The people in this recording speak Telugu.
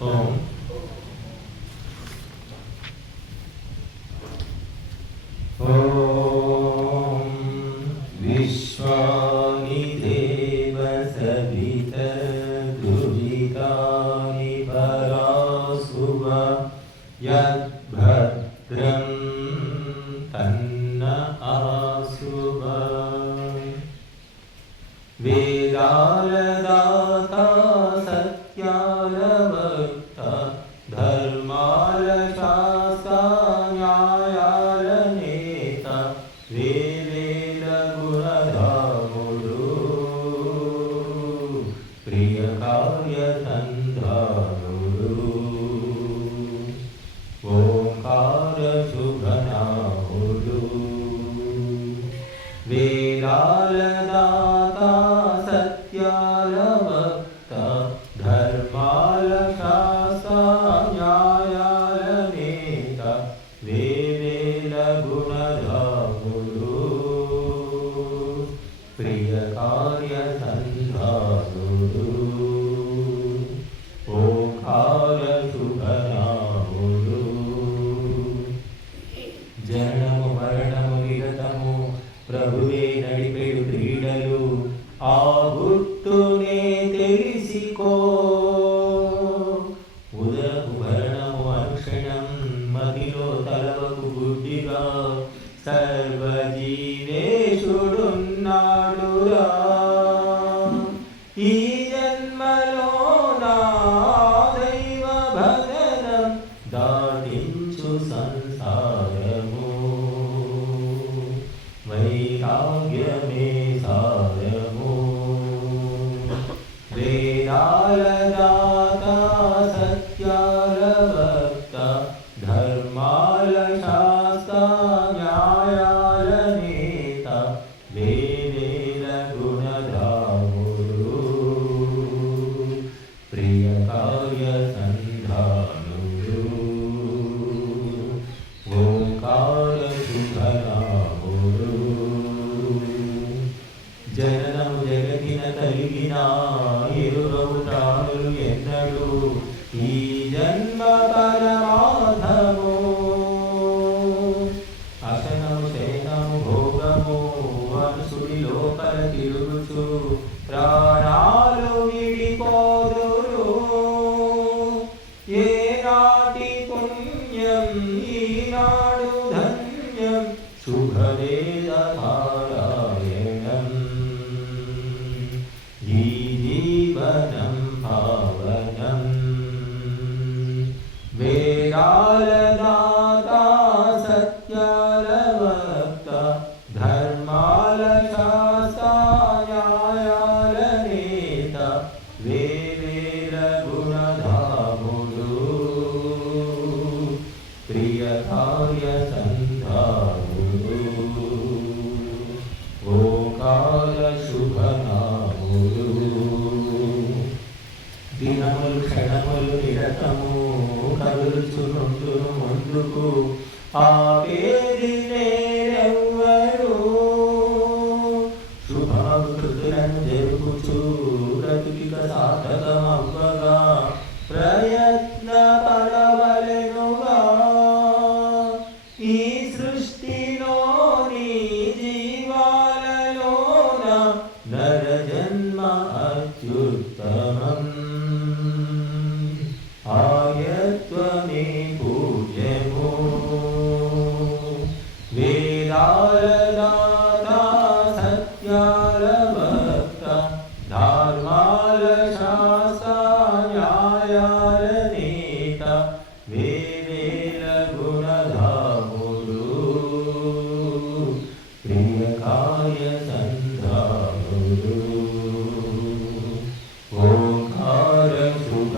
ఓం ఓం విశ్వాని దేవ సవిత దురితాని పరాసువ యద్భద్రం తన్న ఆసువ వేదాలదాత సత్యాలవక్త ధర్మాల శాస్త్ర న్యాయాల నేత వేవేల గుణధాముడు ప్రియ కార్య సంధానుడు ఓంకార శుభనాముడు వేదాలదాత సత్యాల వక్త ధర్మాల శాస్త్ర న్యాయాల నేత వేవేల గుణధాముడు ప్రియ కార్య సంధానుడు ఓంకార శుభనాముడు జననము మరణము విగతము ప్రభువే నడిపెడు క్రీడలు ఆ గుట్టునే తెలిసికో ఉదరపు భరణము అనుక్షణం మదిలో తలవకు గుడ్డిగా సర్వజీవేశుడున్నాడురా ఈ జన్మలో నా దైవ భజనం దాటించు సంసారము వైరాగ్యమే సారము వేదాల దాత సత్యాల వక్త ధర్మాల శాస్త్ర న్యాయాల నేత వేవేల గుణధాముడు ప్రియ కార్య సంధానుడు ఓంకార శుభనాముడు జననము జగతిన కలిగిన ఇరువవు ప్రాణులు ఎన్నడు ఈ జన్మ పరమాధము అశనము శయనము భోగము అనుసుడి లోపల తిరుగుచు ప్రాణాలు విడిపోదురు ఏనాటి పుణ్యం ఈనాడు ధన్యం శుభవేద పారాయణం ఈ జీవనం పావనం వేదాల దాత సత్యాల వక్త ధర్మాల శాస్త్ర న్యాయాల నేత వేవేల గుణధాముడు ప్రియ కార్య సంధానుడు ఓంకార శుభనాముడు దినములు క్షణములు నిరతము కదులుచునుండును ముందుకు ఆపేది నేరెవ్వరు శుభకృతులను జరుపుచు బ్రతుకిక సార్థకమవ్వగా ప్రయత్న పడవలెనుగా ఈ సృష్టిలోని జీవాలలోన నరజన్మ అత్యుత్తమం ఆయత్వమే పూజ్యము వేదాల దాత సత్యాల వక్త ధర్మాల శాస్త్ర న్యాయాల నేత వేవేల గుణధాముడు ప్రియ కార్య సంధానుడు ఓంకార శుభ